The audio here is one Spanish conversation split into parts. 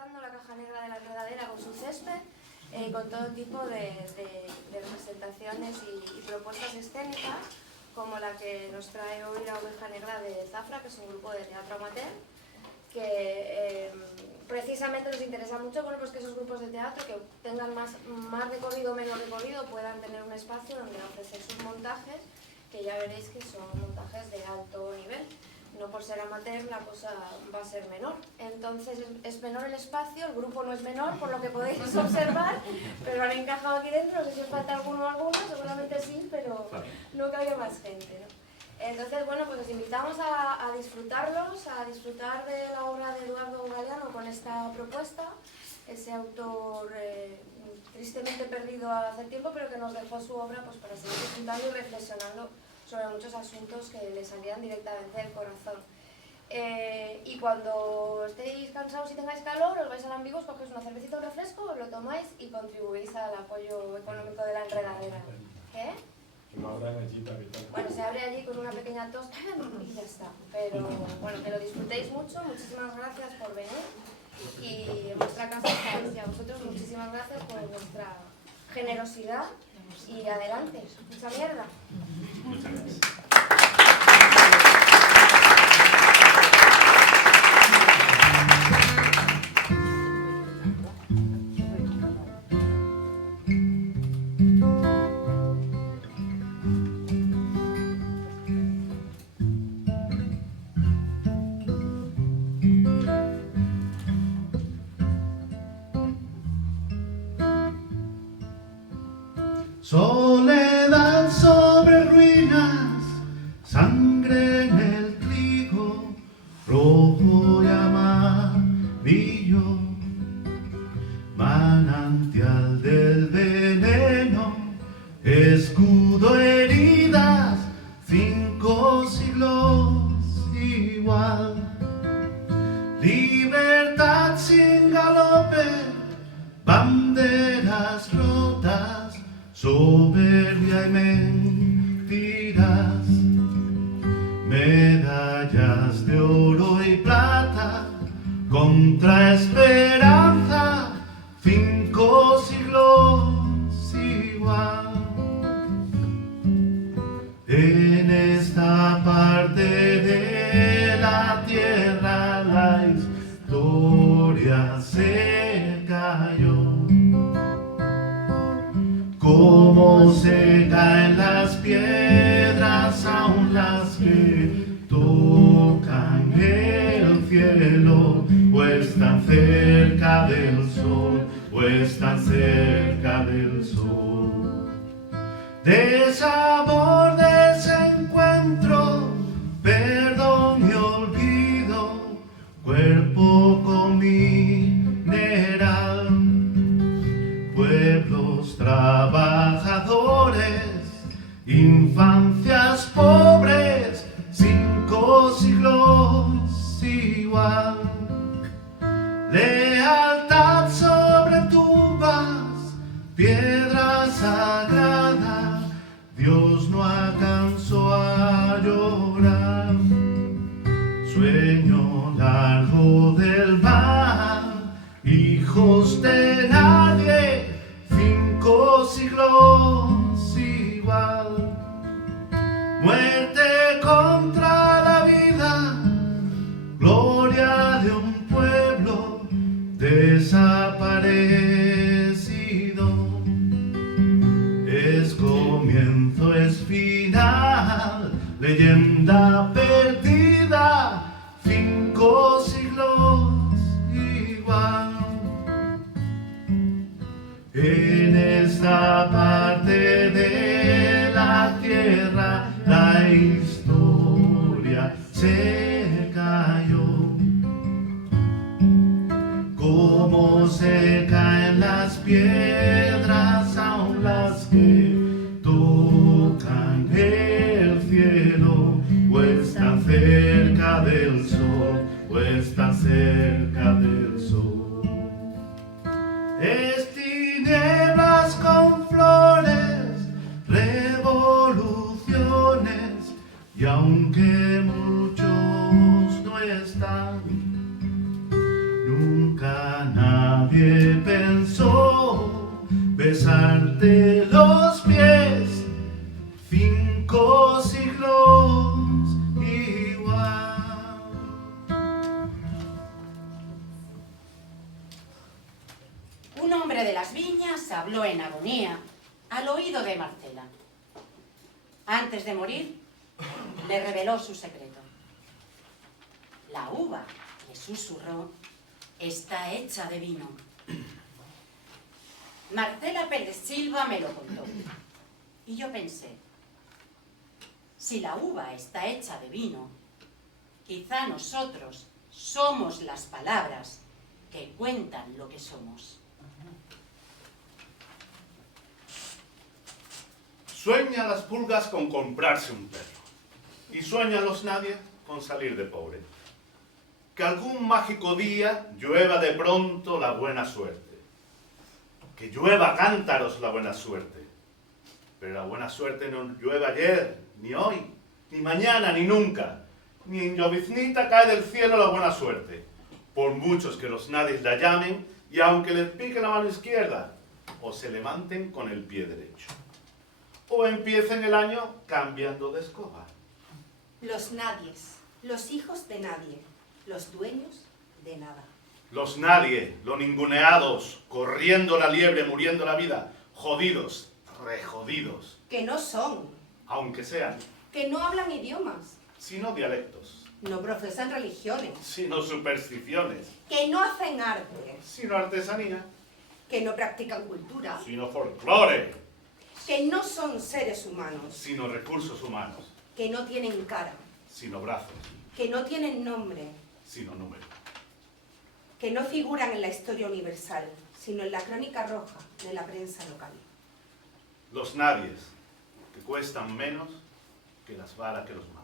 explotando la caja negra de la enredadera con su césped, con todo tipo de representaciones y propuestas escénicas, como la que nos trae hoy la Oveja Negra de Zafra, que es un grupo de teatro amateur, que precisamente nos interesa mucho, bueno, pues que esos grupos de teatro que tengan más recorrido o menos recorrido puedan tener un espacio donde ofrecer sus montajes, que ya veréis que son montajes de alto nivel. No por ser amateur la cosa va a ser menor. Entonces es menor el espacio, el grupo no es menor, por lo que podéis observar, pero han encajado aquí dentro, no sé si os falta alguno o alguna, seguramente sí, pero no cabía más gente, ¿no? Entonces, bueno, pues os invitamos a disfrutarlos, a disfrutar de la obra de Eduardo Galeano con esta propuesta, ese autor tristemente perdido hace tiempo, pero que nos dejó su obra pues, para seguir disfrutando y reflexionando sobre muchos asuntos que le salían directamente del corazón. Y cuando estéis cansados y tengáis calor, os vais al Ambigos, cogéis una cervecita o un refresco, os lo tomáis y contribuís al apoyo económico de la enredadera. ¿Qué? Bueno, se abre allí con una pequeña tos y ya está. Pero bueno, que lo disfrutéis mucho, muchísimas gracias por venir. Y en vuestra casa estáis, y a vosotros muchísimas gracias por vuestra generosidad. Y adelante, mucha mierda. Muchas gracias. Soledad sobre ruinas, sangre en el trigo, rojo y amarillo, manantial del veneno, escudo, heridas, 5 siglos igual, libertad sin galope, banderas rotas, soberbia y mentiras, medallas de oro y plata, contra esperanza, 5 siglos igual. En esta parte de la tierra la historia se cayó. Como se caen las piedras, aún las que tocan el cielo, o están cerca del sol, o están cerca del sol. Desamor, desencuentro, perdón y olvido, cuerpo con mineral, pueblos trabajadores, infancias pobres, 5 siglos igual. Lealtad sobre tumbas, piedra sagrada, Dios no alcanzó a llorar. Sueño largo del mar, hijos de nadie, 5 siglos igual. Muerte contra la vida, gloria de un pueblo desaparecido. Es comienzo, es final, leyenda perdida, 5 siglos igual. En esta parte de la tierra la historia se cayó. Como se caen las piedras, aún las que tocan el cielo, o están cerca del sol, o están cerca del sol. Es tinieblas con flores, revoluciones, y aunque muchos no están, nunca nadie pensó besarte los pies 5 siglos igual. Un hombre de las viñas habló en agonía al oído de Marcela. Antes de morir, le reveló su secreto. La uva, le susurró, está hecha de vino. Marcela Pérez Silva me lo contó. Y yo pensé, si la uva está hecha de vino, quizá nosotros somos las palabras que cuentan lo que somos. Sueña las pulgas con comprarse un perro y sueña los nadie con salir de pobre. Que algún mágico día llueva de pronto la buena suerte. Que llueva a cántaros la buena suerte. Pero la buena suerte no llueve ayer, ni hoy, ni mañana, ni nunca. Ni en lloviznita cae del cielo la buena suerte. Por muchos que los nadies la llamen y aunque les pique la mano izquierda, o se levanten con el pie derecho. O empiecen el año cambiando de escoba. Los nadies, los hijos de nadie, los dueños de nada. Los nadie, los ninguneados, corriendo la liebre, muriendo la vida, jodidos, rejodidos. Que no son, Aunque sean, que no hablan idiomas, sino dialectos, no profesan religiones, sino supersticiones, que no hacen arte, sino artesanía, que no practican cultura, sino folclore, que no son seres humanos, sino recursos humanos, que no tienen cara, sino brazos, que no tienen nombre, sino número. que no figuran en la historia universal, sino en la crónica roja de la prensa local. Los nadies, que cuestan menos que las balas que los matan.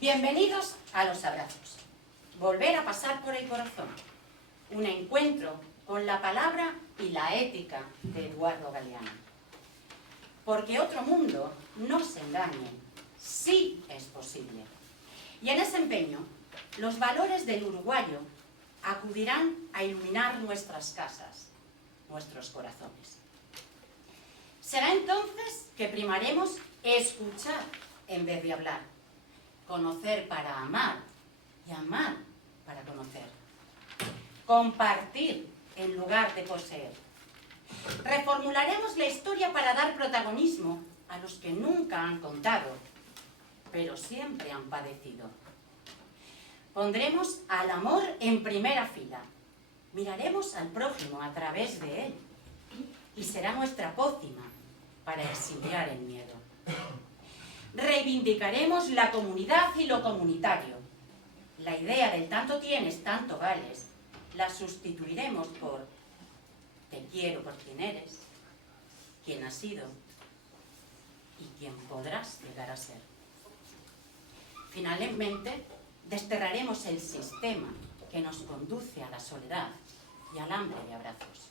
Bienvenidos a los abrazos. Volver a pasar por el corazón. Un encuentro con la palabra y la ética de Eduardo Galeano. Porque otro mundo, no se engañen, sí es posible. Y en ese empeño, los valores del uruguayo acudirán a iluminar nuestras casas, nuestros corazones. Será entonces que primaremos escuchar en vez de hablar, conocer para amar y amar para conocer, compartir en lugar de poseer. Reformularemos la historia para dar protagonismo a los que nunca han contado, pero siempre han padecido. Pondremos al amor en primera fila, miraremos al prójimo a través de él y será nuestra pócima para exiliar el miedo. Reivindicaremos la comunidad y lo comunitario. La idea del tanto tienes, tanto vales, la sustituiremos por te quiero por quien eres, quien has sido y quien podrás llegar a ser. Finalmente, desterraremos el sistema que nos conduce a la soledad y al hambre de abrazos.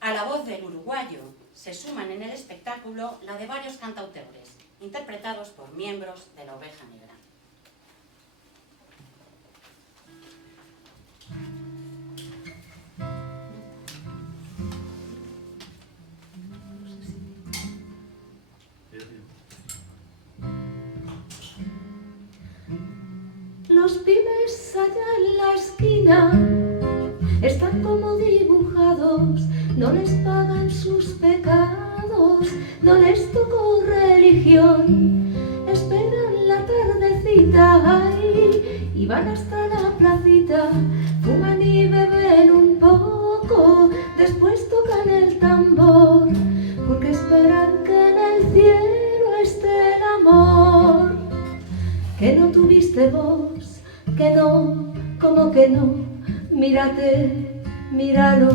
A la voz del uruguayo se suman en el espectáculo la de varios cantautores, interpretados por miembros de la Oveja Negra. Los pibes allá en la esquina están como dibujados, no les pagan sus pecados, no les tocó religión, esperan la tardecita ay, y van hasta la placita, fuman y beben un poco, después tocan el tambor, porque esperan que en el cielo esté el amor. Que no tuviste voz, que no, como que no, mírate, míralo.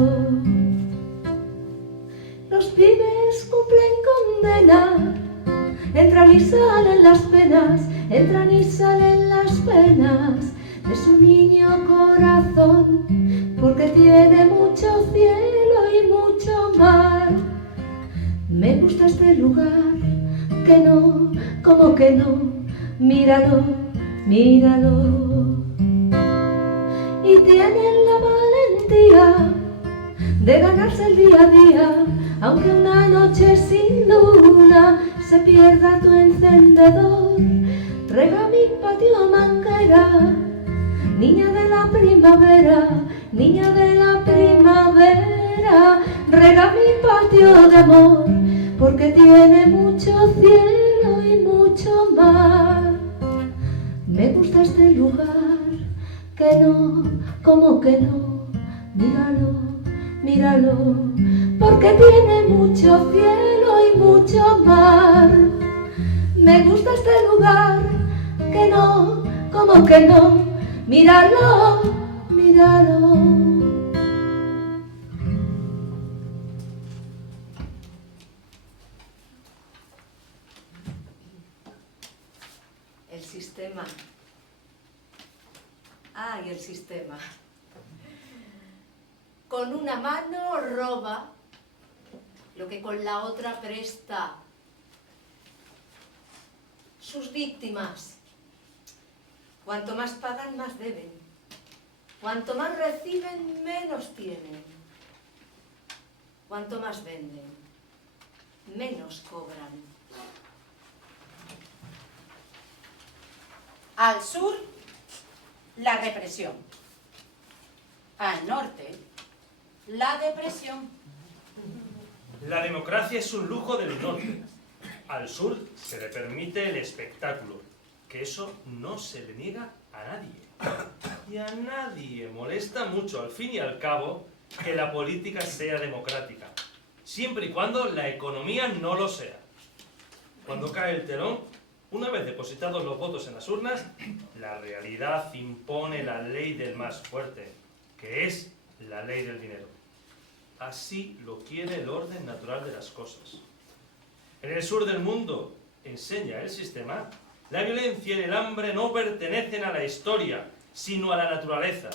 Los pibes cumplen condena, entran y salen las penas, entran y salen las penas de su niño corazón, porque tiene mucho cielo y mucho mar. Me gusta este lugar, que no, como que no, míralo, míralo. y tienen la valentía de ganarse el día a día, aunque una noche sin luna se pierda tu encendedor. Rega mi patio manguera, niña de la primavera, niña de la primavera. Rega mi patio de amor, porque tiene mucho cielo y mucho mar. Me gusta este lugar, que no, como que no, míralo, míralo, porque tiene mucho cielo y mucho mar. Me gusta este lugar, que no, como que no, míralo, míralo. El sistema. Ay, el sistema. Con una mano roba lo que con la otra presta. Sus víctimas, cuanto más pagan, más deben. Cuanto más reciben, menos tienen. Cuanto más venden, menos cobran. Al sur, la represión. Al norte, la depresión. La democracia es un lujo del norte. Al sur se le permite el espectáculo, que eso no se le niega a nadie. Y a nadie molesta mucho, al fin y al cabo, que la política sea democrática, siempre y cuando la economía no lo sea. Cuando cae el telón, una vez depositados los votos en las urnas, la realidad impone la ley del más fuerte, que es la ley del dinero. Así lo quiere el orden natural de las cosas. En el sur del mundo, enseña el sistema, la violencia y el hambre no pertenecen a la historia, sino a la naturaleza,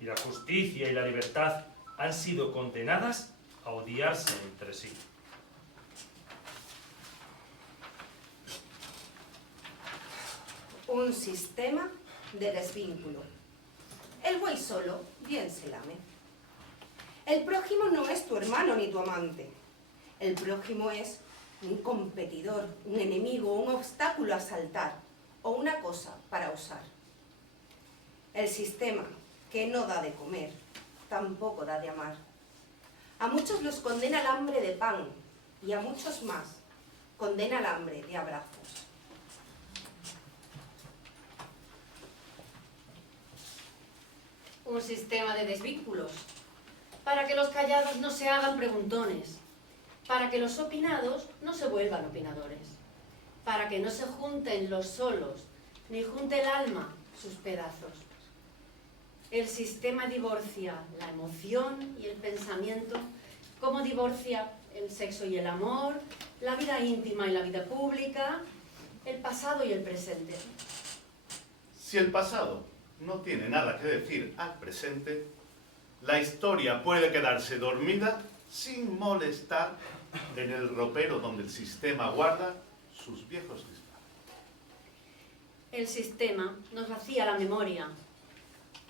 y la justicia y la libertad han sido condenadas a odiarse entre sí. Un sistema de desvínculo. El buey solo bien se lame. El prójimo no es tu hermano ni tu amante. El prójimo es un competidor, un enemigo, un obstáculo a saltar o una cosa para usar. El sistema que no da de comer, tampoco da de amar. A muchos los condena al hambre de pan y a muchos más condena al hambre de abrazos. Un sistema de desvínculos, para que los callados no se hagan preguntones, para que los opinados no se vuelvan opinadores, para que no se junten los solos, ni junte el alma sus pedazos. El sistema divorcia la emoción y el pensamiento, como divorcia el sexo y el amor, la vida íntima y la vida pública, el pasado y el presente. Si el pasado no tiene nada que decir al presente, la historia puede quedarse dormida sin molestar en el ropero donde el sistema guarda sus viejos disparos. El sistema nos vacía la memoria,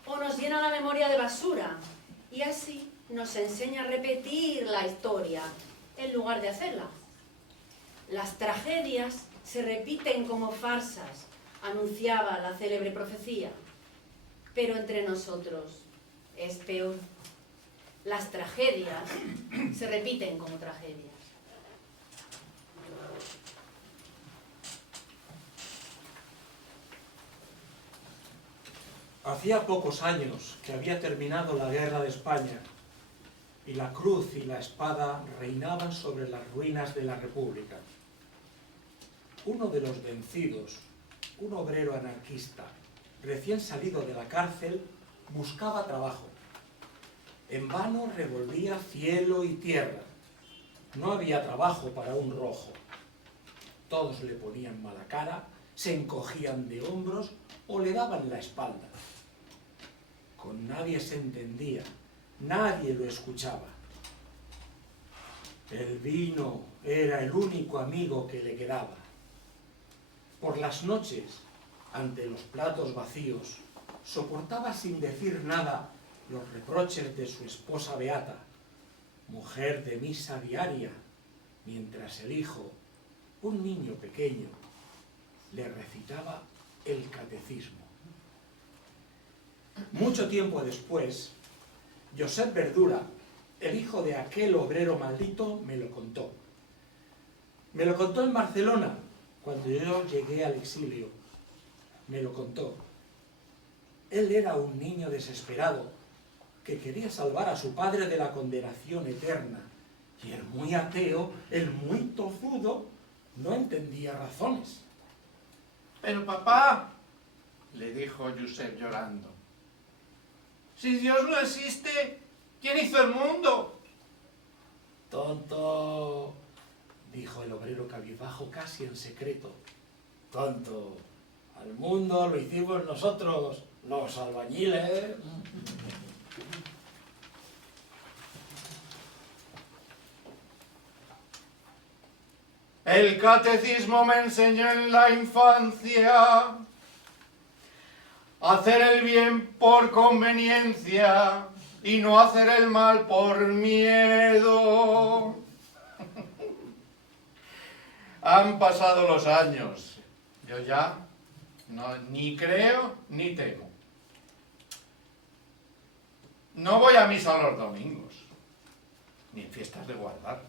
o nos llena la memoria de basura, y así nos enseña a repetir la historia en lugar de hacerla. Las tragedias se repiten como farsas, anunciaba la célebre profecía, pero entre nosotros es peor. Las tragedias se repiten como tragedias. Hacía pocos años que había terminado la guerra de España y la cruz y la espada reinaban sobre las ruinas de la República. Uno de los vencidos, un obrero anarquista, recién salido de la cárcel, buscaba trabajo. En vano revolvía cielo y tierra. No había trabajo para un rojo. Todos le ponían mala cara, se encogían de hombros o le daban la espalda. Con nadie se entendía, nadie lo escuchaba. El vino era el único amigo que le quedaba. Por las noches, ante los platos vacíos, soportaba sin decir nada los reproches de su esposa beata, mujer de misa diaria, mientras el hijo, un niño pequeño, le recitaba el catecismo. Mucho tiempo después, Josep Verdura, el hijo de aquel obrero maldito, me lo contó. Me lo contó en Barcelona, cuando yo llegué al exilio. Me lo contó. Él era un niño desesperado que quería salvar a su padre de la condenación eterna. Y el muy ateo, el muy tozudo, no entendía razones. Pero papá, le dijo Josep llorando, si Dios no existe, ¿quién hizo el mundo? Tonto, dijo el obrero cabizbajo casi en secreto. Tonto, al mundo lo hicimos nosotros, los albañiles. El catecismo me enseñó en la infancia a hacer el bien por conveniencia y no hacer el mal por miedo. Han pasado los años. Yo ya ni creo ni temo. No voy a misa los domingos, ni en fiestas de guardar.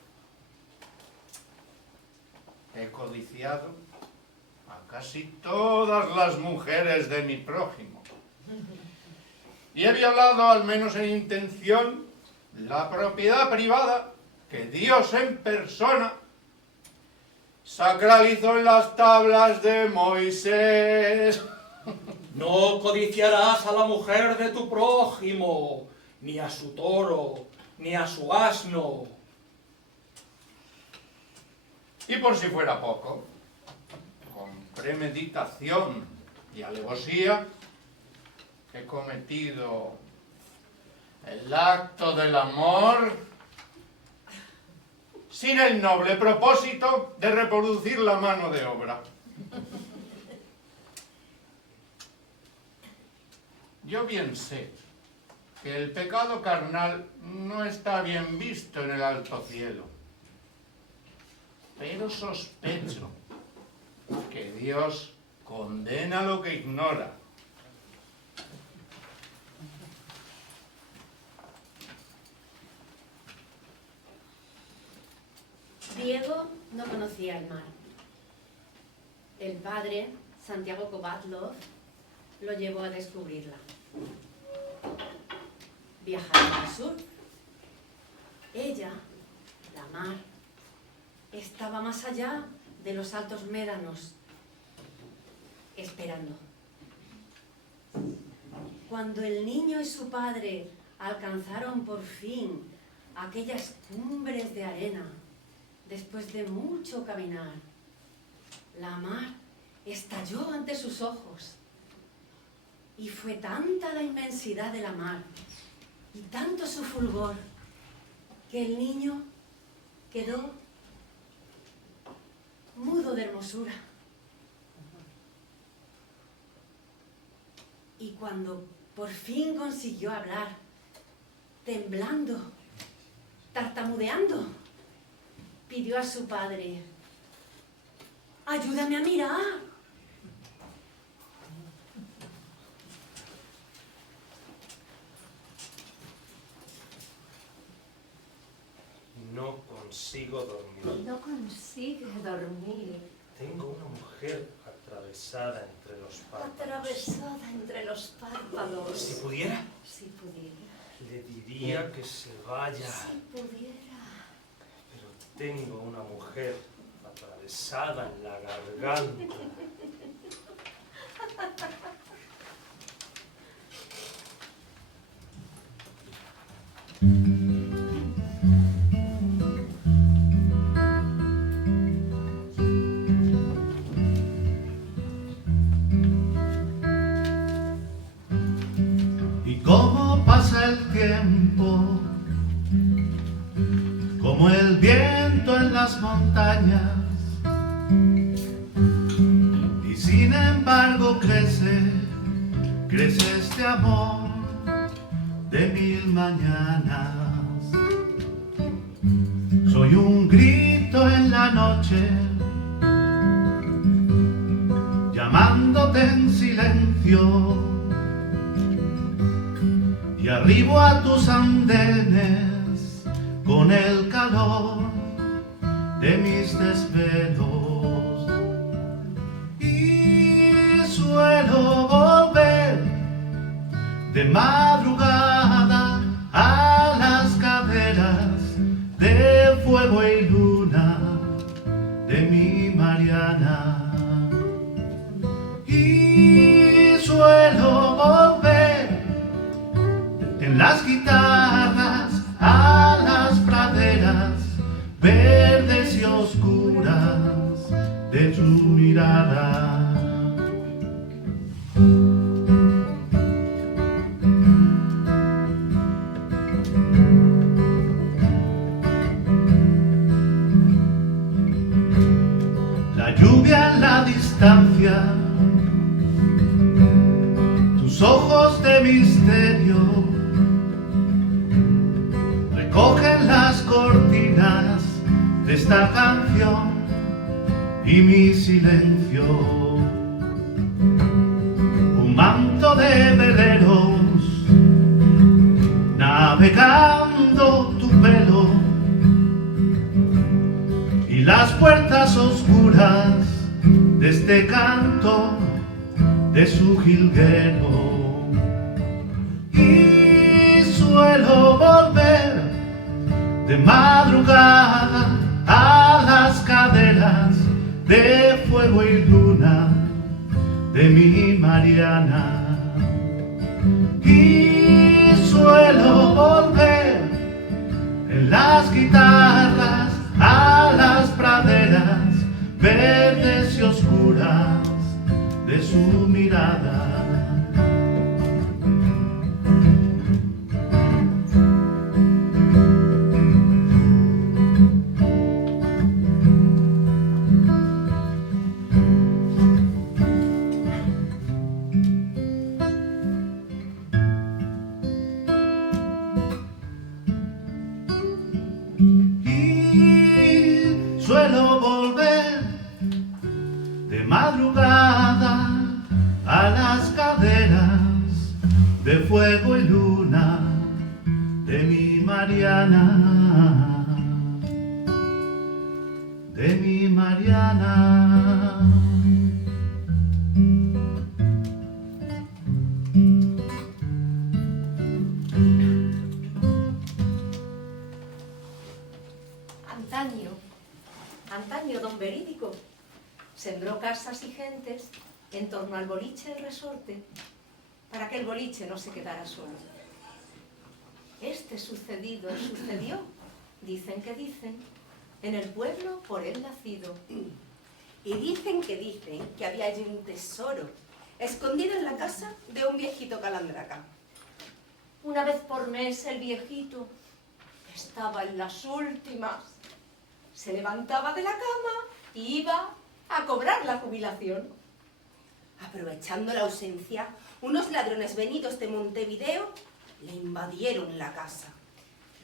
He codiciado a casi todas las mujeres de mi prójimo. Y he violado, al menos en intención, la propiedad privada que Dios en persona sacralizó en las tablas de Moisés. No codiciarás a la mujer de tu prójimo, ni a su toro, ni a su asno. Y por si fuera poco, con premeditación y alevosía, he cometido el acto del amor sin el noble propósito de reproducir la mano de obra. Yo bien sé que el pecado carnal no está bien visto en el alto cielo, pero sospecho que Dios condena lo que ignora. Diego no conocía el mar. El padre, Santiago Kovatlov, lo llevó a descubrirla. Viajaron al sur. Ella, la mar, estaba más allá de los altos médanos, esperando. Cuando el niño y su padre alcanzaron por fin aquellas cumbres de arena, después de mucho caminar, la mar estalló ante sus ojos. Y fue tanta la inmensidad de la mar y tanto su fulgor que el niño quedó mudo de hermosura. Y cuando por fin consiguió hablar, temblando, tartamudeando, pidió a su padre: «Ayúdame a mirar». No consigo dormir. No consigue dormir. Tengo una mujer atravesada entre los párpados. Atravesada entre los párpados. Si pudiera, Si pudiera. le diría que se vaya. Si pudiera. Pero tengo una mujer atravesada en la garganta. Y cómo pasa el tiempo, como el viento en las montañas, y sin embargo crece crece este amor de mil mañanas. Soy un grito en la noche, llamándote en silencio, y arribo a tus andenes con el calor de mis desvelos, y suelo volver de madrugada a las caderas de fuego y luna de mi Mariana, y suelo volver en las guitarras a las praderas verdes y oscuras de tu mirada. La lluvia en la distancia, tus ojos de misterio recogen las cortinas de esta canción y mi silencio. Un manto de veleros navegando tu pelo, y las puertas oscuras de este canto de su jilguero, y suelo volver de madrugada a las caderas de fuego y luna de mi Mariana, y suelo volver en las guitarras a las praderas verdes y oscuras de su mirada. Suelo volver de madrugada a las caderas de fuego y luna de mi Mariana, de mi Mariana. Antaño don Verídico sembró casas y gentes en torno al boliche del resorte para que el boliche no se quedara solo. Este sucedido sucedió, dicen en el pueblo por él nacido. Y dicen que había allí un tesoro escondido en la casa de un viejito calandraca. Una vez por mes el viejito estaba en las últimas. Se levantaba de la cama y iba a cobrar la jubilación. Aprovechando la ausencia, unos ladrones venidos de Montevideo le invadieron la casa.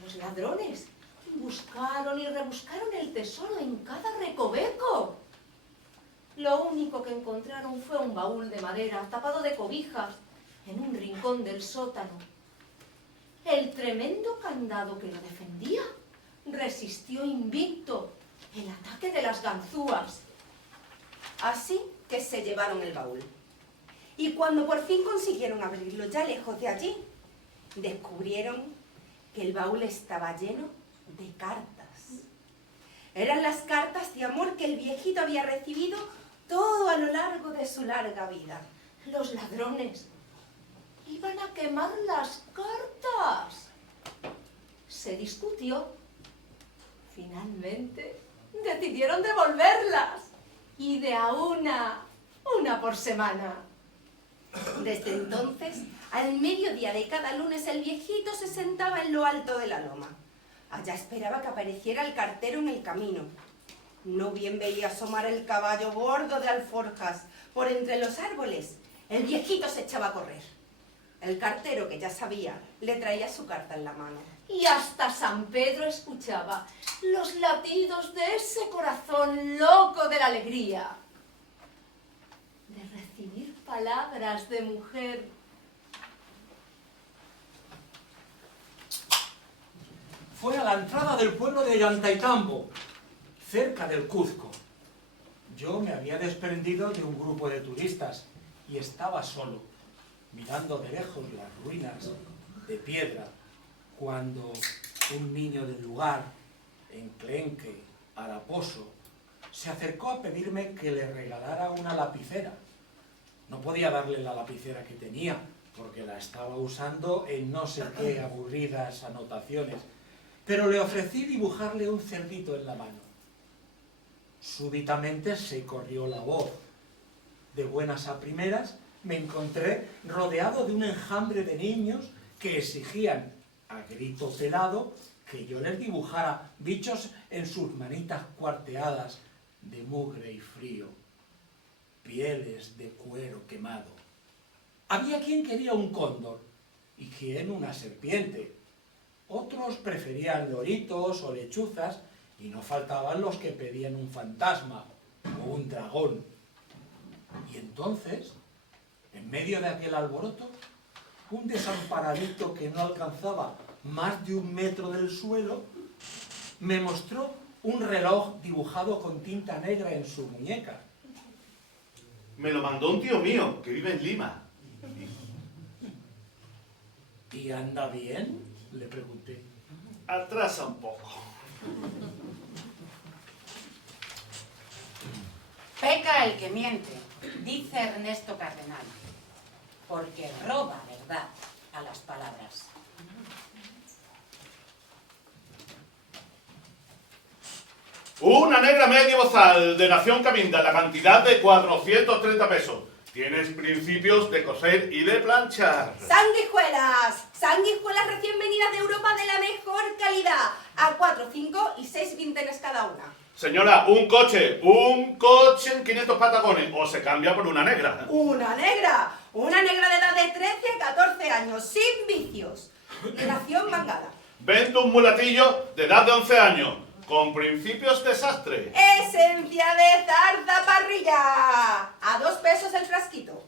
Los ladrones buscaron y rebuscaron el tesoro en cada recoveco. Lo único que encontraron fue un baúl de madera tapado de cobijas en un rincón del sótano. El tremendo candado que lo defendía resistió invicto el ataque de las ganzúas. Así que se llevaron el baúl. Y cuando por fin consiguieron abrirlo ya lejos de allí, descubrieron que el baúl estaba lleno de cartas. Eran las cartas de amor que el viejito había recibido todo a lo largo de su larga vida. Los ladrones iban a quemar las cartas. Se discutió. Finalmente decidieron devolverlas. Y de a una por semana. Desde entonces, al mediodía de cada lunes, el viejito se sentaba en lo alto de la loma. Allá esperaba que apareciera el cartero en el camino. No bien veía asomar el caballo gordo de alforjas por entre los árboles. El viejito se echaba a correr. El cartero, que ya sabía, le traía su carta en la mano. Y hasta San Pedro escuchaba los latidos de ese corazón loco de la alegría, de recibir palabras de mujer. Fue a la entrada del pueblo de Llantaitambo, cerca del Cuzco. Yo me había desprendido de un grupo de turistas y estaba solo, mirando de lejos las ruinas de piedra, cuando un niño del lugar, enclenque, haraposo, se acercó a pedirme que le regalara una lapicera. No podía darle la lapicera que tenía, porque la estaba usando en no sé qué aburridas anotaciones, pero le ofrecí dibujarle un cerdito en la mano. Súbitamente se corrió la voz. De buenas a primeras me encontré rodeado de un enjambre de niños que exigían, a grito pelado, que yo les dibujara bichos en sus manitas cuarteadas de mugre y frío, pieles de cuero quemado. Había quien quería un cóndor y quien una serpiente. Otros preferían loritos o lechuzas y no faltaban los que pedían un fantasma o un dragón. Y entonces, en medio de aquel alboroto, un desamparadito que no alcanzaba más de 1 metro del suelo, me mostró un reloj dibujado con tinta negra en su muñeca. Me lo mandó un tío mío, que vive en Lima. ¿Y anda bien?, le pregunté. Atrasa un poco. Peca el que miente, dice Ernesto Cardenal, porque roba verdad a las palabras. Una negra media bozal de Nación Caminda, la cantidad de 430 pesos. Tienes principios de coser y de planchar. ¡Sanguijuelas! Sanguijuelas recién venidas de Europa de la mejor calidad. A 4, 5 y 6 vintenes cada una. Señora, un coche en 500 patagones, o se cambia por una negra. ¡Una negra! Una negra de edad de 13 a 14 años, sin vicios. De nación mangada. Vendo un mulatillo de edad de 11 años, con principios de sastre. Esencia de zarza parrilla. A 2 pesos el frasquito.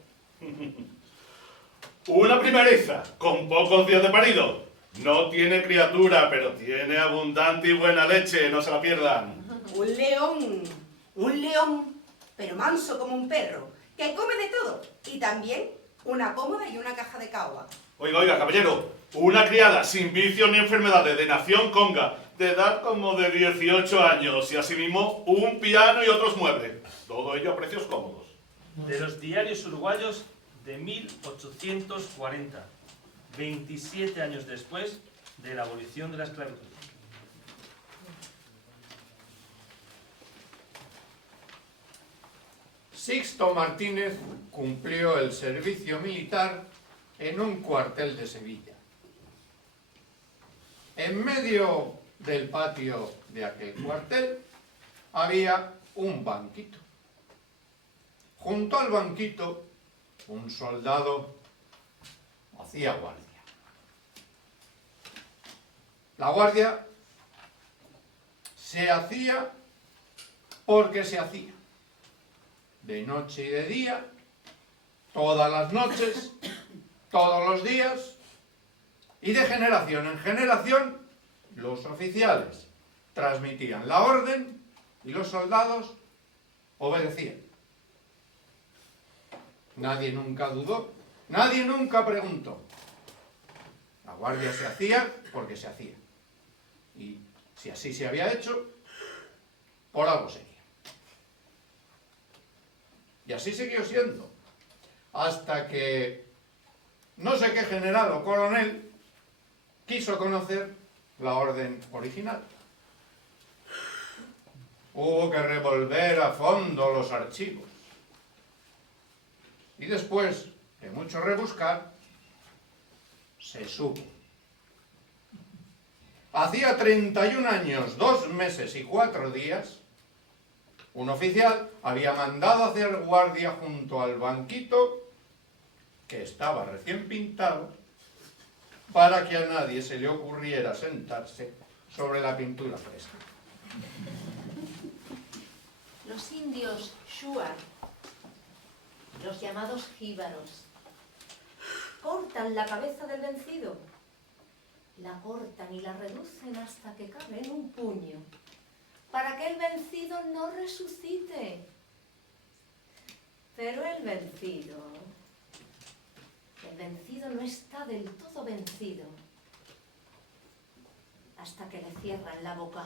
Una primeriza, con pocos días de parido. No tiene criatura, pero tiene abundante y buena leche, no se la pierdan. Un león, pero manso como un perro, que come de todo. Y también una cómoda y una caja de caoba. Oiga, caballero, una criada sin vicios ni enfermedades de Nación Conga, de edad como de 18 años, y asimismo un piano y otros muebles. Todo ello a precios cómodos. De los diarios uruguayos de 1840, 27 años después de la abolición de la esclavitud. Sixto Martínez cumplió el servicio militar en un cuartel de Sevilla. En medio del patio de aquel cuartel había un banquito. Junto al banquito, un soldado hacía guardia. La guardia se hacía porque se hacía. De noche y de día, todas las noches, todos los días, y de generación en generación, los oficiales transmitían la orden y los soldados obedecían. Nadie nunca dudó, nadie nunca preguntó. La guardia se hacía porque se hacía. Y si así se había hecho, por algo sería. Y así siguió siendo, hasta que no sé qué general o coronel quiso conocer la orden original. Hubo que revolver a fondo los archivos. Y después de mucho rebuscar, se supo. Hacía 31 años, 2 meses y 4 días, un oficial había mandado hacer guardia junto al banquito que estaba recién pintado, para que a nadie se le ocurriera sentarse sobre la pintura fresca. Los indios shuar, los llamados jíbaros, cortan la cabeza del vencido, la cortan y la reducen hasta que cabe en un puño, para que el vencido no resucite. Pero el vencido no está del todo vencido hasta que le cierran la boca.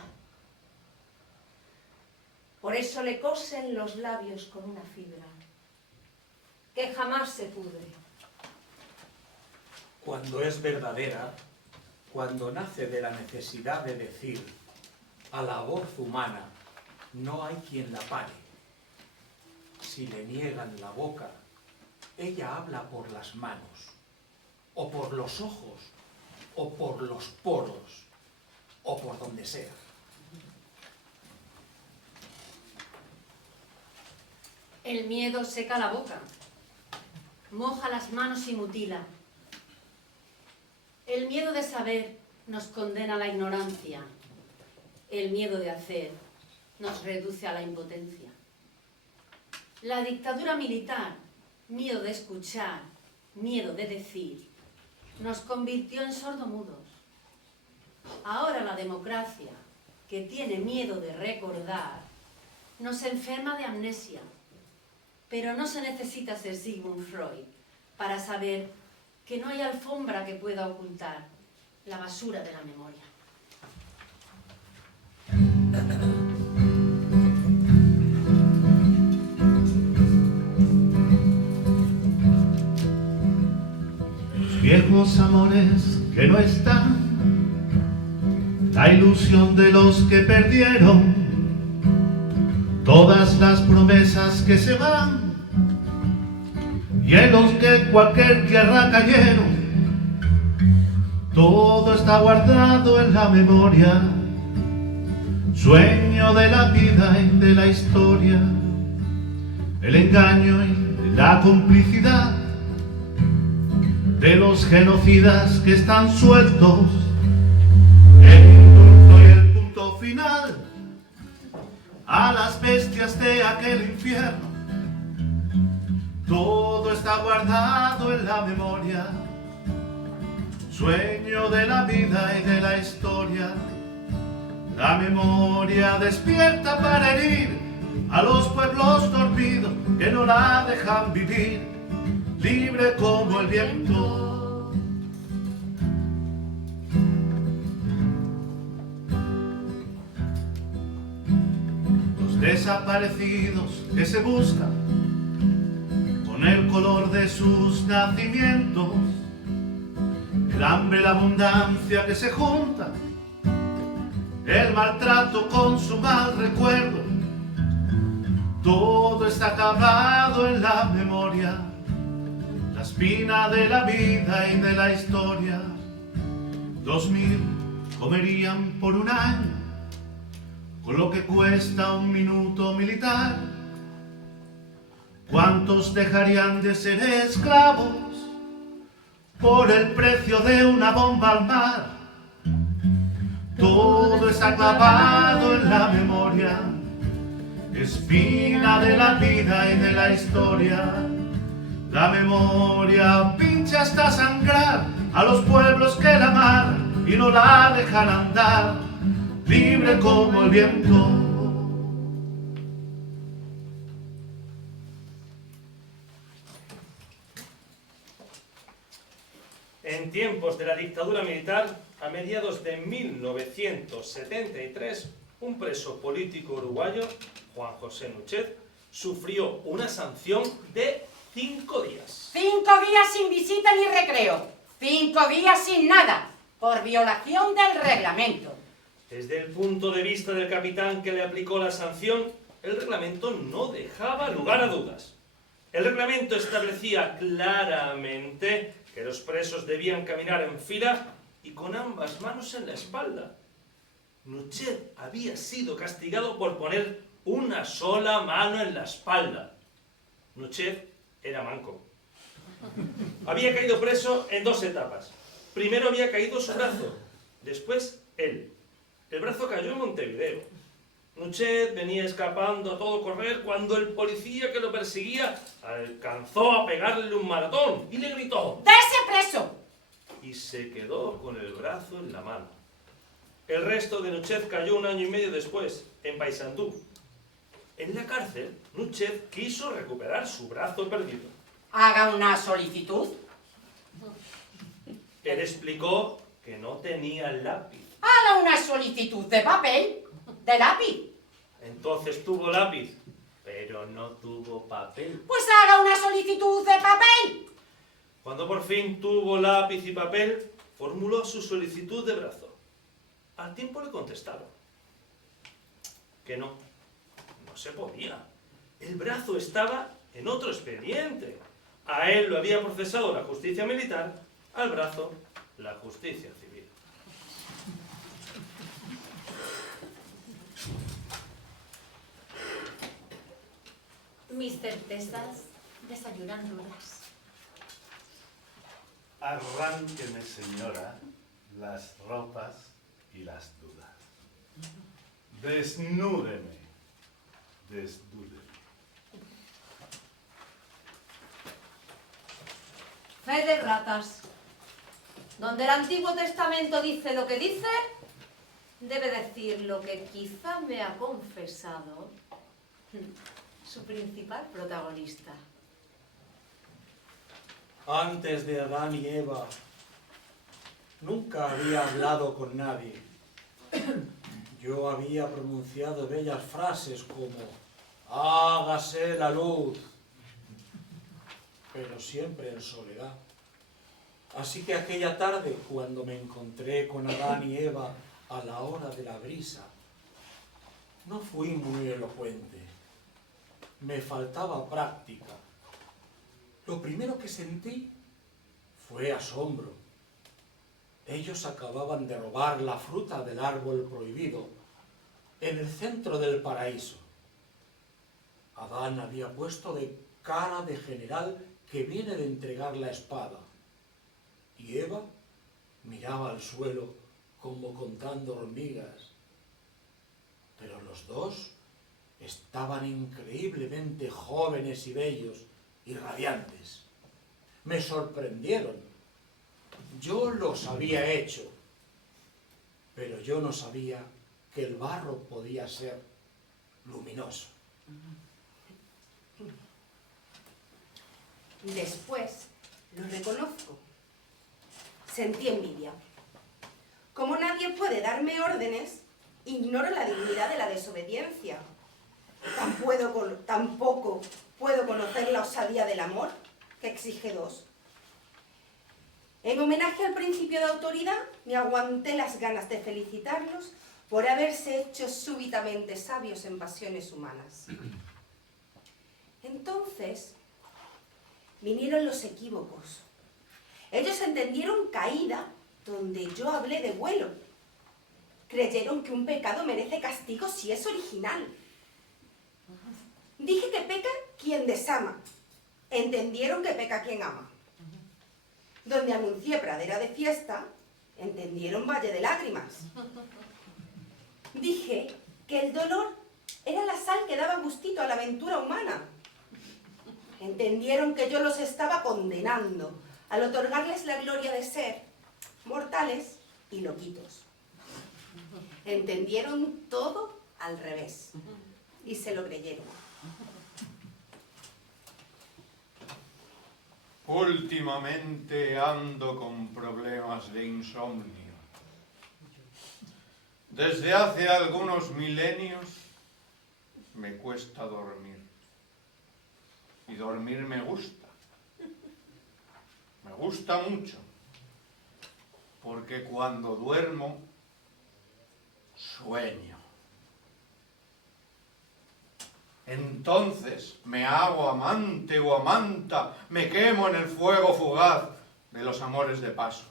Por eso le cosen los labios con una fibra que jamás se pudre. Cuando es verdadera, cuando nace de la necesidad de decir, a la voz humana no hay quien la pare. Si le niegan la boca, ella habla por las manos, o por los ojos, o por los poros, o por donde sea. El miedo seca la boca, moja las manos y mutila. El miedo de saber nos condena a la ignorancia. El miedo de hacer nos reduce a la impotencia. La dictadura militar, miedo de escuchar, miedo de decir, nos convirtió en sordomudos. Ahora la democracia, que tiene miedo de recordar, nos enferma de amnesia. Pero no se necesita ser Sigmund Freud para saber que no hay alfombra que pueda ocultar la basura de la memoria. Los viejos amores que no están, la ilusión de los que perdieron, todas las promesas que se van, hielos que cualquier tierra cayeron, todo está guardado en la memoria, sueño de la vida y de la historia, el engaño y la complicidad de los genocidas que están sueltos, el indulto y el punto final a las bestias de aquel infierno. Todo está guardado en la memoria, sueño de la vida y de la historia. La memoria despierta para herir a los pueblos dormidos que no la dejan vivir, libre como el viento. Los desaparecidos que se buscan con el color de sus nacimientos, el hambre y la abundancia que se juntan, el maltrato con su mal recuerdo, todo está acabado en la memoria, la espina de la vida y de la historia. 2000 comerían por un año con lo que cuesta un minuto militar. ¿Cuántos dejarían de ser esclavos por el precio de una bomba al mar? Todo está clavado en la memoria, espina de la vida y de la historia. La memoria pincha hasta sangrar a los pueblos que la aman y no la dejan andar, libre como el viento. En tiempos de la dictadura militar, a mediados de 1973, un preso político uruguayo, Juan José Nuchet, sufrió una sanción de 5 días. 5 días sin visita ni recreo. 5 días sin nada, por violación del reglamento. Desde el punto de vista del capitán que le aplicó la sanción, el reglamento no dejaba lugar a dudas. El reglamento establecía claramente que los presos debían caminar en fila y con ambas manos en la espalda. Nuchet había sido castigado por poner una sola mano en la espalda. Nuchet era manco. Había caído preso en 2 etapas. Primero había caído su brazo, después él. El brazo cayó en Montevideo. Nuchet venía escapando a todo correr cuando el policía que lo perseguía alcanzó a pegarle un maratón y le gritó: ¡Dese preso! Y se quedó con el brazo en la mano. El resto de Nuchet cayó 1 año y medio después, en Paysandú. En la cárcel, Nuchet quiso recuperar su brazo perdido. Haga una solicitud. Él explicó que no tenía lápiz. Haga una solicitud de papel, de lápiz. Entonces tuvo lápiz, pero no tuvo papel. Pues haga una solicitud de papel. Cuando por fin tuvo lápiz y papel, formuló su solicitud de brazo. Al tiempo le contestaron que no se podía. El brazo estaba en otro expediente. A él lo había procesado la justicia militar, al brazo la justicia civil. Mis certezas desayunan dudas. Arránqueme, señora, las ropas y las dudas. Desnúdeme, desdúdeme. Fe de ratas. Donde el Antiguo Testamento dice lo que dice, debe decir lo que quizá me ha confesado su principal protagonista. Antes de Adán y Eva, nunca había hablado con nadie. Yo había pronunciado bellas frases como «hágase la luz», pero siempre en soledad. Así que aquella tarde, cuando me encontré con Adán y Eva a la hora de la brisa, no fui muy elocuente. Me faltaba práctica. Lo primero que sentí fue asombro. Ellos acababan de robar la fruta del árbol prohibido en el centro del paraíso. Adán había puesto de cara de general que viene de entregar la espada, y Eva miraba al suelo como contando hormigas. Pero los dos estaban increíblemente jóvenes y bellos y radiantes. Me sorprendieron. Yo los había hecho, pero yo no sabía que el barro podía ser luminoso. Después, lo reconozco. Sentí envidia. Como nadie puede darme órdenes, ignoro la dignidad de la desobediencia. Tampoco puedo conocer la osadía del amor, que exige 2. En homenaje al principio de autoridad, me aguanté las ganas de felicitarlos por haberse hecho súbitamente sabios en pasiones humanas. Entonces, vinieron los equívocos. Ellos entendieron caída donde yo hablé de vuelo. Creyeron que un pecado merece castigo si es original. Dije que peca quien desama. Entendieron que peca quien ama. Donde anuncié pradera de fiesta, entendieron valle de lágrimas. Dije que el dolor era la sal que daba gustito a la aventura humana. Entendieron que yo los estaba condenando al otorgarles la gloria de ser mortales y loquitos. Entendieron todo al revés y se lo creyeron. Últimamente ando con problemas de insomnio. Desde hace algunos milenios me cuesta dormir. Y dormir me gusta. Me gusta mucho. Porque cuando duermo, sueño. Entonces me hago amante o amanta, me quemo en el fuego fugaz de los amores de paso.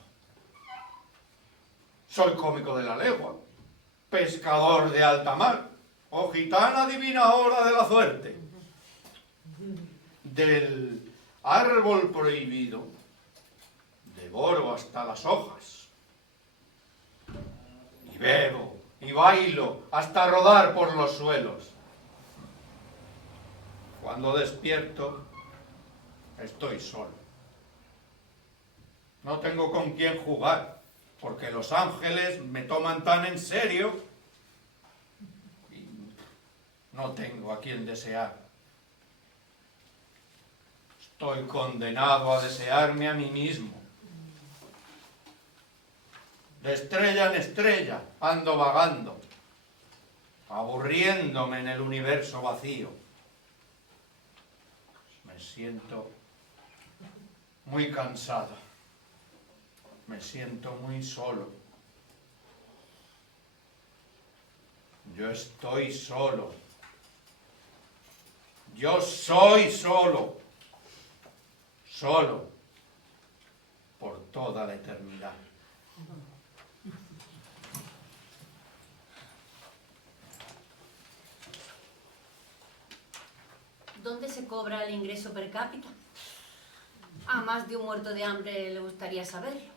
Soy cómico de la legua, pescador de alta mar, o gitana divina hora de la suerte. Del árbol prohibido, devoro hasta las hojas. Y bebo y bailo hasta rodar por los suelos. Cuando despierto, estoy solo. No tengo con quién jugar, porque los ángeles me toman tan en serio y no tengo a quien desear. Estoy condenado a desearme a mí mismo. De estrella en estrella ando vagando, aburriéndome en el universo vacío. Me siento muy cansado. Me siento muy solo. Yo estoy solo. Yo soy solo. Solo. Por toda la eternidad. ¿Dónde se cobra el ingreso per cápita? A más de un muerto de hambre le gustaría saberlo.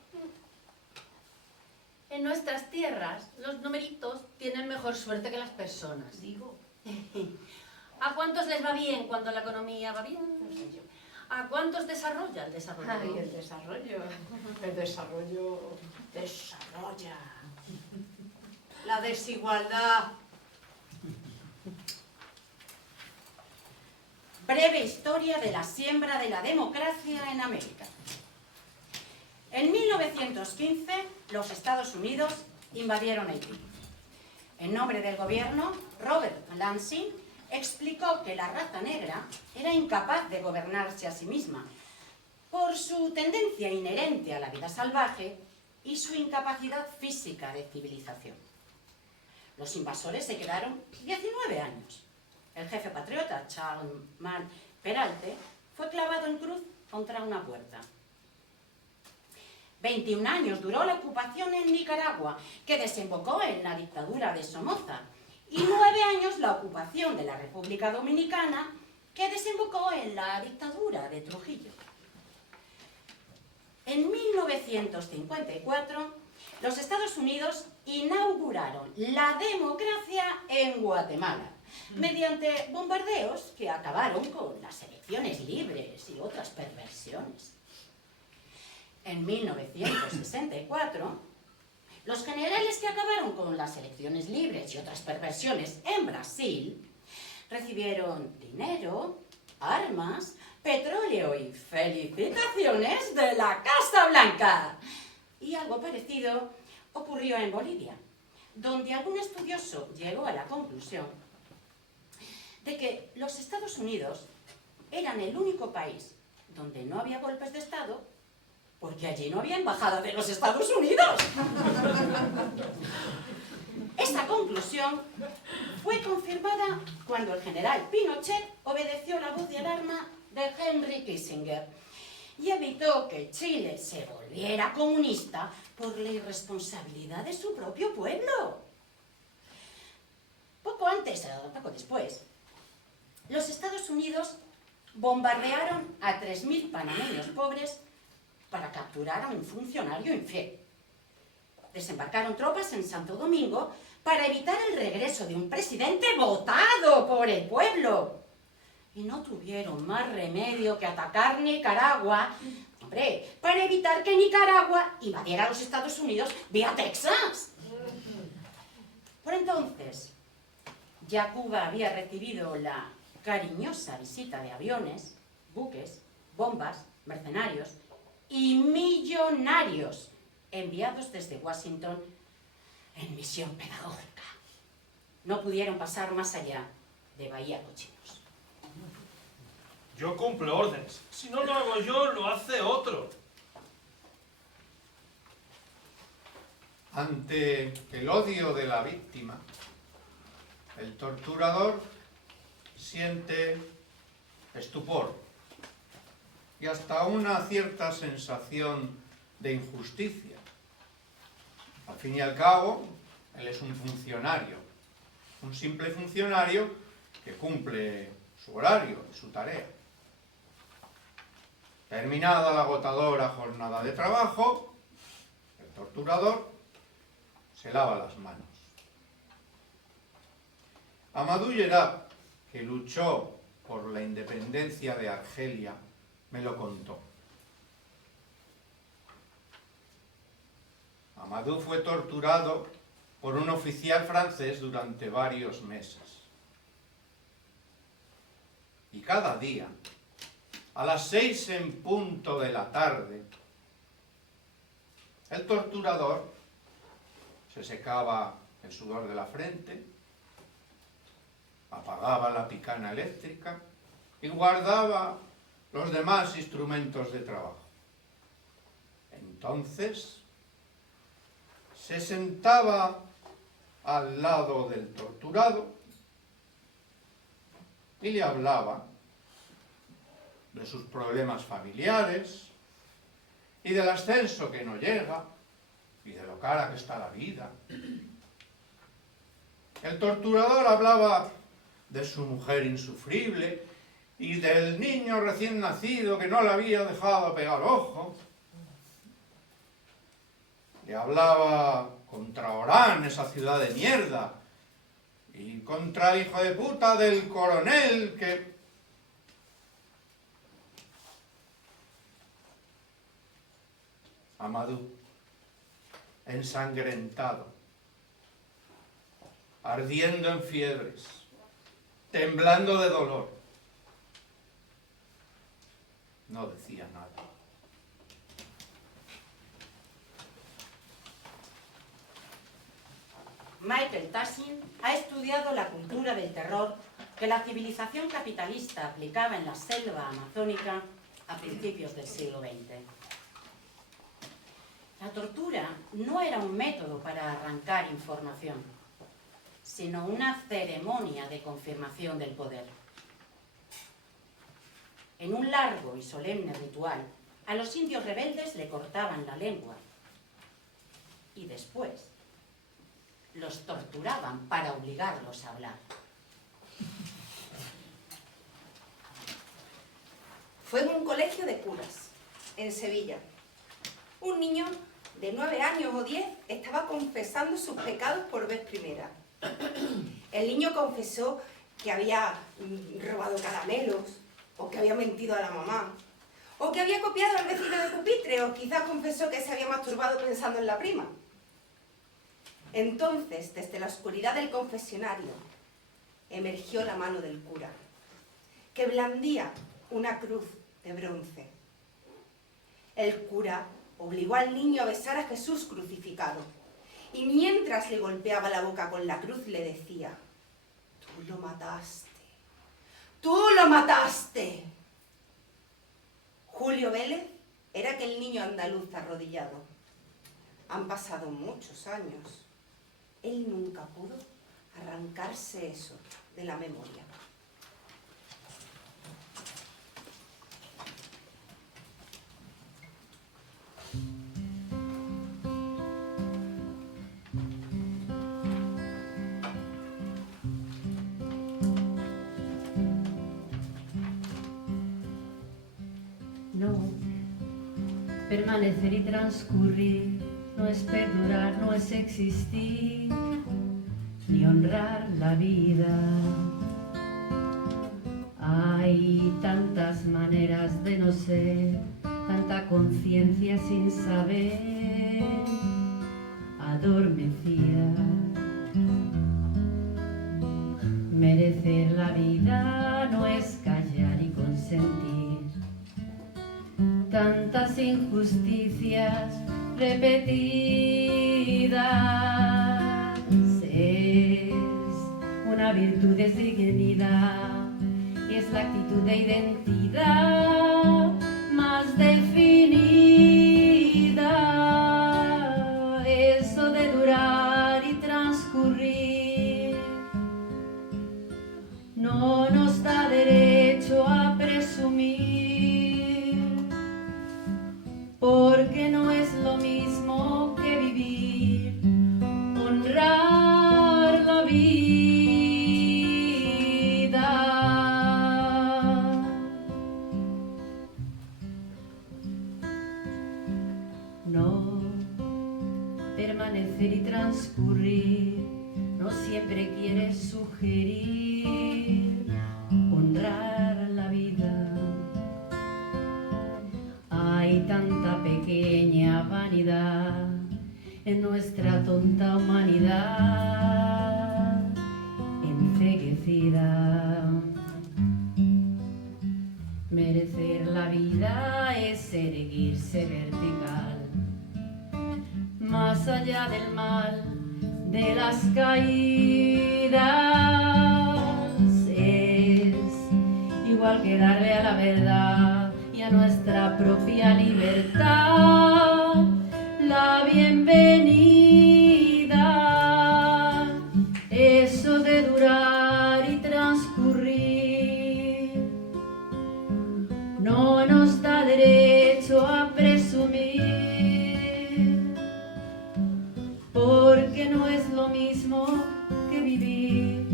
En nuestras tierras, los numeritos tienen mejor suerte que las personas. Digo. ¿A cuántos les va bien cuando la economía va bien? ¿A cuántos desarrolla el desarrollo? Ay, el desarrollo desarrolla. La desigualdad. Breve historia de la siembra de la democracia en América. En 1915, los Estados Unidos invadieron Haití. En nombre del gobierno, Robert Lansing explicó que la raza negra era incapaz de gobernarse a sí misma por su tendencia inherente a la vida salvaje y su incapacidad física de civilización. Los invasores se quedaron 19 años. El jefe patriota, Charles Mann Peralte, fue clavado en cruz contra una puerta. 21 años duró la ocupación en Nicaragua, que desembocó en la dictadura de Somoza, y 9 años la ocupación de la República Dominicana, que desembocó en la dictadura de Trujillo. En 1954, los Estados Unidos inauguraron la democracia en Guatemala, mediante bombardeos que acabaron con las elecciones libres y otras perversiones. En 1964, los generales que acabaron con las elecciones libres y otras perversiones en Brasil recibieron dinero, armas, petróleo y felicitaciones de la Casa Blanca. Y algo parecido ocurrió en Bolivia, donde algún estudioso llegó a la conclusión de que los Estados Unidos eran el único país donde no había golpes de Estado porque allí no había embajada de los Estados Unidos. Esta conclusión fue confirmada cuando el general Pinochet obedeció la voz de alarma de Henry Kissinger y evitó que Chile se volviera comunista por la irresponsabilidad de su propio pueblo. Poco después, los Estados Unidos bombardearon a 3.000 panameños pobres para capturar a un funcionario infiel. Desembarcaron tropas en Santo Domingo para evitar el regreso de un presidente votado por el pueblo. Y no tuvieron más remedio que atacar Nicaragua, para evitar que Nicaragua invadiera a los Estados Unidos vía Texas. Por entonces, ya Cuba había recibido la cariñosa visita de aviones, buques, bombas, mercenarios y millonarios enviados desde Washington en misión pedagógica. No pudieron pasar más allá de Bahía Cochinos. Yo cumplo órdenes. Si no lo hago yo, lo hace otro. Ante el odio de la víctima, el torturador siente estupor y hasta una cierta sensación de injusticia. Al fin y al cabo, él es un funcionario, un simple funcionario que cumple su horario, su tarea. Terminada la agotadora jornada de trabajo, el torturador se lava las manos. Amadou Gerard, que luchó por la independencia de Argelia, me lo contó. Amadou fue torturado por un oficial francés durante varios meses. Y cada día, a las 6 en punto de la tarde, el torturador se secaba el sudor de la frente, apagaba la picana eléctrica y guardaba los demás instrumentos de trabajo. Entonces, se sentaba al lado del torturado y le hablaba de sus problemas familiares y del ascenso que no llega y de lo cara que está la vida. El torturador hablaba de su mujer insufrible y del niño recién nacido que no le había dejado pegar ojo. Le hablaba contra Orán, esa ciudad de mierda, y contra el hijo de puta del coronel que... Amadou, ensangrentado, ardiendo en fiebres, temblando de dolor, no decía nada. Michael Tassin ha estudiado la cultura del terror que la civilización capitalista aplicaba en la selva amazónica a principios del siglo XX. La tortura no era un método para arrancar información, sino una ceremonia de confirmación del poder. En un largo y solemne ritual, a los indios rebeldes le cortaban la lengua y después los torturaban para obligarlos a hablar. Fue en un colegio de curas, en Sevilla. Un niño de 9 años o 10 estaba confesando sus pecados por vez primera. El niño confesó que había robado caramelos, o que había mentido a la mamá, o que había copiado al vecino de pupitre, o quizás confesó que se había masturbado pensando en la prima. Entonces, desde la oscuridad del confesionario, emergió la mano del cura, que blandía una cruz de bronce. El cura obligó al niño a besar a Jesús crucificado, y mientras le golpeaba la boca con la cruz le decía: «Tú lo mataste, tú lo mataste». Julio Vélez era aquel niño andaluz arrodillado. Han pasado muchos años. Él nunca pudo arrancarse eso de la memoria. No, permanecer y transcurrir no es perdurar, no es existir, ni honrar la vida. Hay tantas maneras de no ser, tanta conciencia sin saber, adormecida. Merecer la vida no es callar y consentir tantas injusticias repetidas. Es una virtud de dignidad y es la actitud de identidad más definida. Eso de durar y transcurrir no nos da derecho a presumir, porque no es lo mismo que vivir, honrar la vida. permanecer y transcurrir, no siempre quiere sugerir honrar la vida. Hay tanta pequeña vanidad en nuestra tonta humanidad enceguecida. Merecer la vida es erguirse vertical, más allá del mal, de las caídas. Es igual que darle a la verdad y a nuestra propia libertad la bienvenida. Eso de durar y transcurrir no nos da derecho a presumir, porque no es lo mismo que vivir,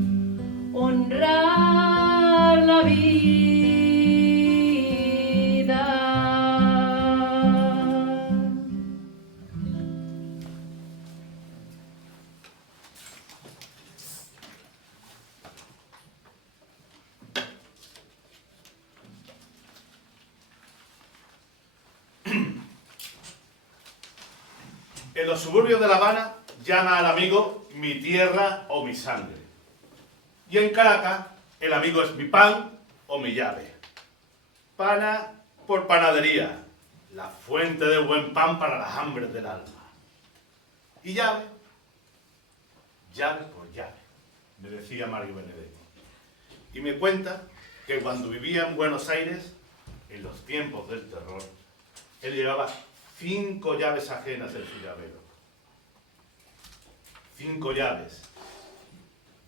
honrar la vida. En los suburbios de La Habana llama al amigo mi tierra o mi sangre. Y en Caracas el amigo es mi pan o mi llave. Pana por panadería, la fuente de buen pan para las hambres del alma. Y llave, llave por llave, me decía Mario Benedetti. Y me cuenta que cuando vivía en Buenos Aires, en los tiempos del terror, él llevaba 5 llaves ajenas en su llavero. 5 llaves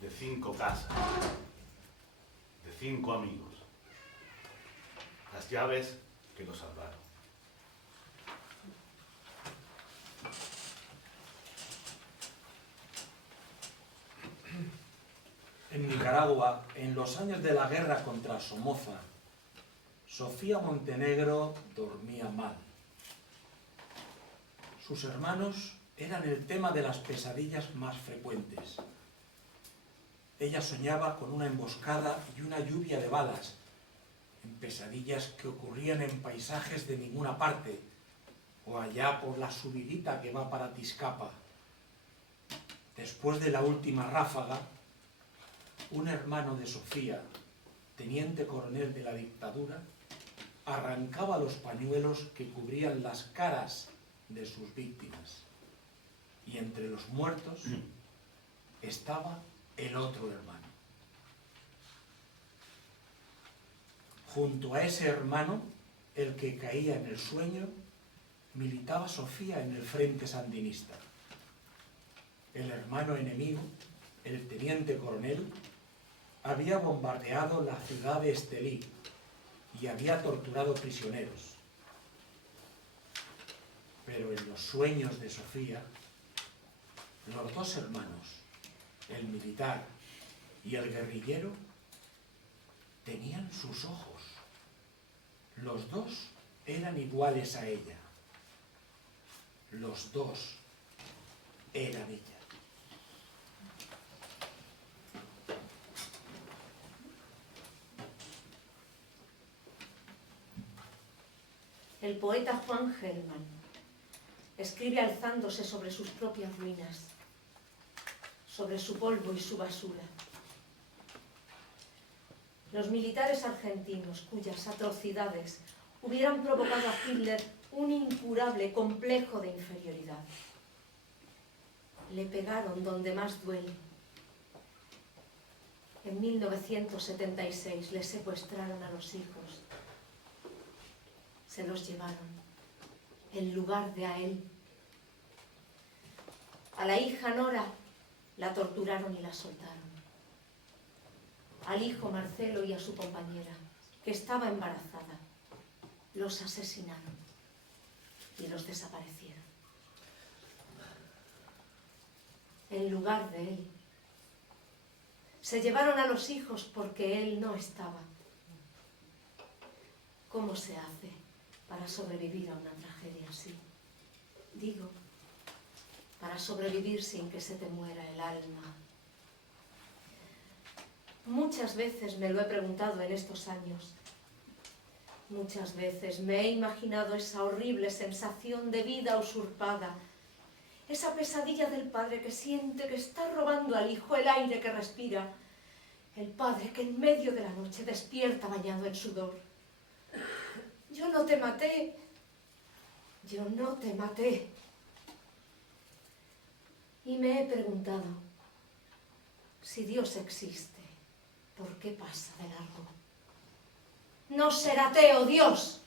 de 5 casas, de 5 amigos. Las llaves que lo salvaron. En Nicaragua, en los años de la guerra contra Somoza, Sofía Montenegro dormía mal. Sus hermanos eran el tema de las pesadillas más frecuentes. Ella soñaba con una emboscada y una lluvia de balas, en pesadillas que ocurrían en paisajes de ninguna parte, o allá por la subidita que va para Tizcapa. Después de la última ráfaga, un hermano de Sofía, teniente coronel de la dictadura, arrancaba los pañuelos que cubrían las caras de sus víctimas. Y entre los muertos estaba el otro hermano. Junto a ese hermano, el que caía en el sueño, militaba Sofía en el frente sandinista. El hermano enemigo, el teniente coronel, había bombardeado la ciudad de Estelí y había torturado prisioneros. Pero en los sueños de Sofía, los dos hermanos, el militar y el guerrillero, tenían sus ojos. Los dos eran iguales a ella. Los dos eran ella. El poeta Juan Gelman escribe alzándose sobre sus propias ruinas, sobre su polvo y su basura. Los militares argentinos, cuyas atrocidades hubieran provocado a Hitler un incurable complejo de inferioridad, le pegaron donde más duele. En 1976 le secuestraron a los hijos. Se los llevaron en lugar de a él. A la hija Nora la torturaron y la soltaron. Al hijo Marcelo y a su compañera, que estaba embarazada, los asesinaron y los desaparecieron. En lugar de él. Se llevaron a los hijos porque él no estaba. ¿Cómo se hace para sobrevivir a una tragedia así? Digo, para sobrevivir sin que se te muera el alma. Muchas veces me lo he preguntado en estos años. Muchas veces me he imaginado esa horrible sensación de vida usurpada, esa pesadilla del padre que siente que está robando al hijo el aire que respira, el padre que en medio de la noche despierta bañado en sudor. Yo no te maté, yo no te maté. Y me he preguntado, si Dios existe, ¿por qué pasa de largo? No será ateo, Dios.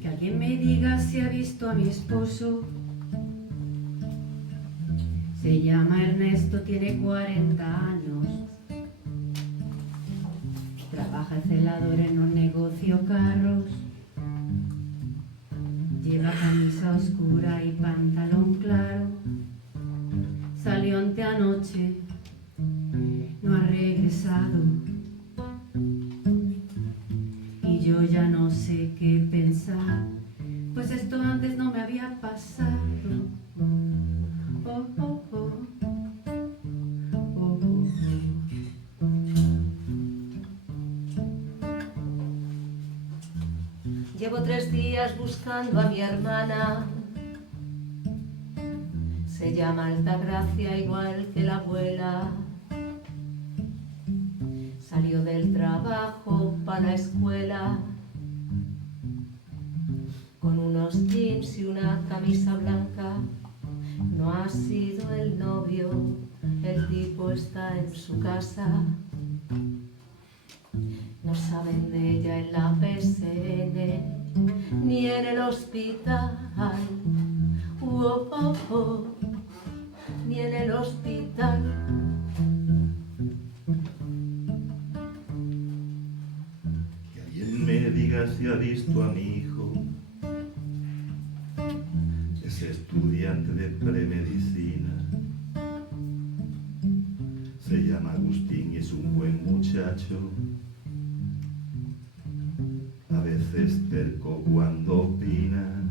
Que alguien me diga si ha visto a mi esposo. Se llama Ernesto, tiene 40 años. Trabaja de celador en un negocio carros. Lleva camisa oscura y pantalón claro. Salió anteanoche, no ha regresado. Y yo ya no sé qué pensar, pues esto antes no me había pasado. Oh, oh, oh. Oh, oh, oh. Llevo 3 días buscando a mi hermana. Se llama Altagracia igual que la abuela. Salió del trabajo para la escuela con unos jeans y una camisa blanca. No ha sido el novio, el tipo está en su casa. No saben de ella en la PSN ni en el hospital. Oh, oh, oh, ni en el hospital. Que alguien me diga si ha visto a mi hijo. Es estudiante de premedicina. Se llama Agustín y es un buen muchacho. A veces terco cuando opina.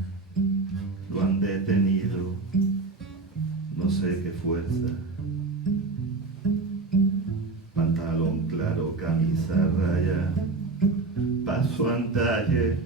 Lo han detenido, no sé qué fuerza. Pantalón claro, camisa raya, paso en talle.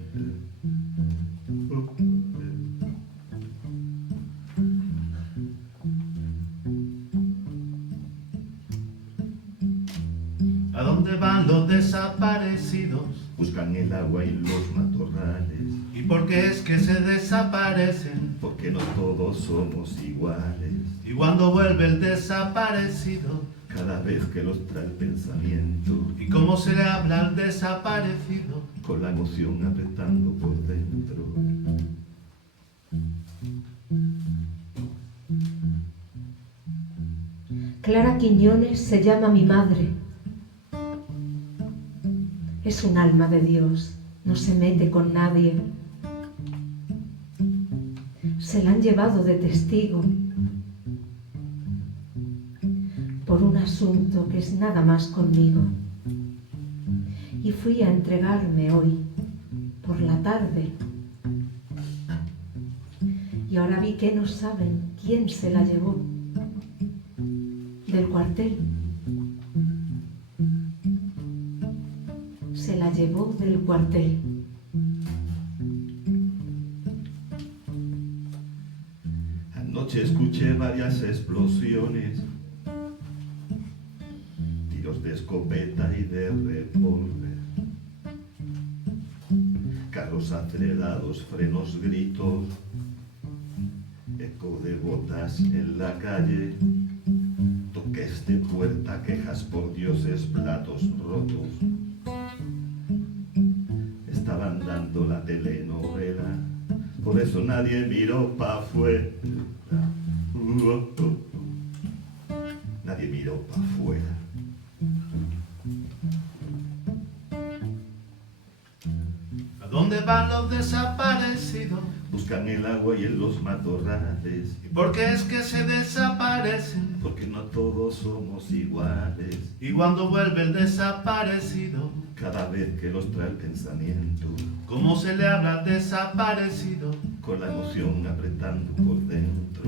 ¿A dónde van los desaparecidos? Buscan el agua y los matorrales. ¿Y por qué es que se desaparecen? Porque no todos somos iguales. ¿Y cuando vuelve el desaparecido? Cada vez que los trae el pensamiento. ¿Y cómo se le habla al desaparecido? Con la emoción apretando por dentro. Clara Quiñones se llama mi madre. Es un alma de Dios, no se mete con nadie. Se la han llevado de testigo por un asunto que es nada más conmigo. Y fui a entregarme hoy por la tarde. Y ahora vi que no saben quién se la llevó del cuartel. Se la llevó del cuartel. Anoche escuché varias explosiones, tiros de escopeta y de revólver, carros acelerados, frenos, gritos, eco de botas en la calle, toques de puerta, quejas por dioses, platos rotos. Estaban dando la telenovela, por eso nadie miró pa' afuera. Nadie miró pa' afuera. ¿A dónde van los desaparecidos? Buscan el agua y en los matorrales. ¿Y por qué es que se desaparecen? Porque no todos somos iguales. Y cuando vuelve el desaparecido, Cada vez que los trae el pensamiento, ¿cómo se le habla al desaparecido? con la emoción apretando por dentro.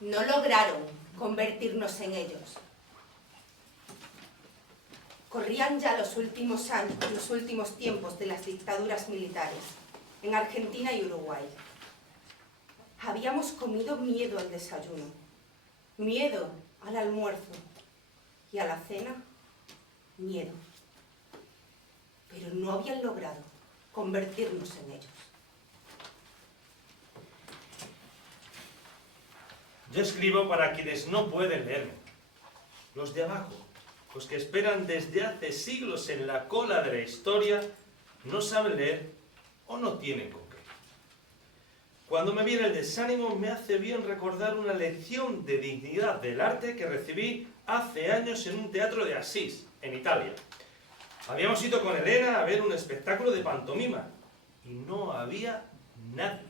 No lograron convertirnos en ellos. Corrían ya los últimos años, los últimos tiempos de las dictaduras militares en Argentina y Uruguay. Habíamos comido miedo al desayuno, miedo al almuerzo y a la cena, miedo. Pero no habían logrado convertirnos en ellos. Yo escribo para quienes no pueden leerme. Los de abajo, los que esperan desde hace siglos en la cola de la historia, no saben leer o no tienen con qué. Cuando me viene el desánimo, me hace bien recordar una lección de dignidad del arte que recibí hace años en un teatro de Asís, en Italia. Habíamos ido con Elena a ver un espectáculo de pantomima y no había nadie.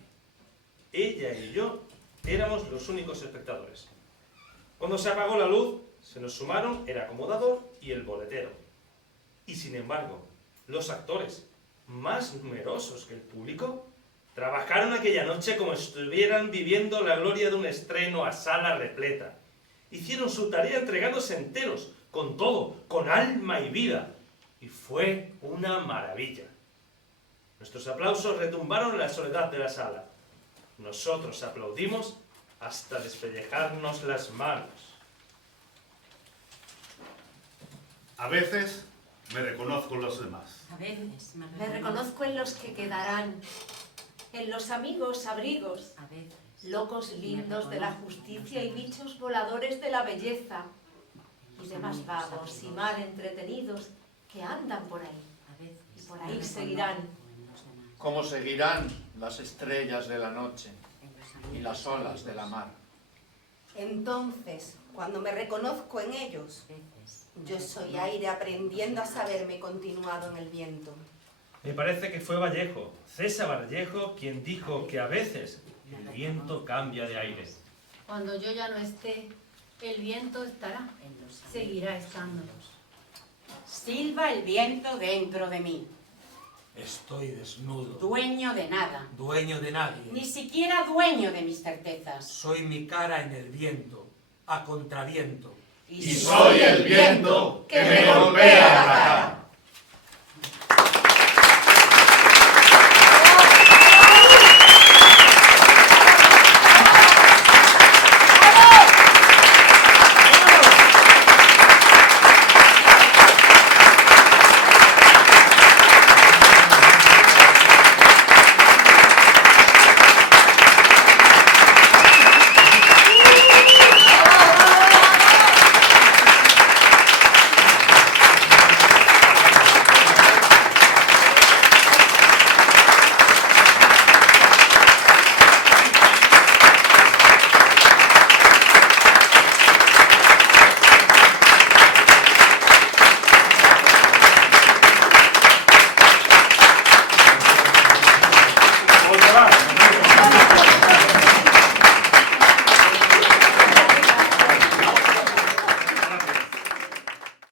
Ella y yo éramos los únicos espectadores. Cuando se apagó la luz, se nos sumaron el acomodador y el boletero. Y sin embargo, los actores, más numerosos que el público, trabajaron aquella noche como si estuvieran viviendo la gloria de un estreno a sala repleta. Hicieron su tarea entregándose enteros, con todo, con alma y vida. Y fue una maravilla. Nuestros aplausos retumbaron en la soledad de la sala. Nosotros aplaudimos hasta despellejarnos las manos. A veces me reconozco en los demás. A veces Me reconozco en los que quedarán, en los amigos abrigos, A veces. locos lindos de la justicia y bichos voladores de la belleza, y demás vagos y mal entretenidos que andan por ahí, A veces. y por ahí seguirán. Como seguirán las estrellas de la noche y las olas de la mar. Entonces, cuando me reconozco en ellos, yo soy aire aprendiendo a saberme continuado en el viento. Me parece que fue Vallejo, César Vallejo, quien dijo que a veces el viento cambia de aire. Cuando yo ya no esté, el viento estará, seguirá estando. Silba el viento dentro de mí, Estoy desnudo, dueño de nada, dueño de nadie. ni siquiera dueño de mis certezas. Soy mi cara en el viento, a contraviento. Y soy el viento que me golpea la cara.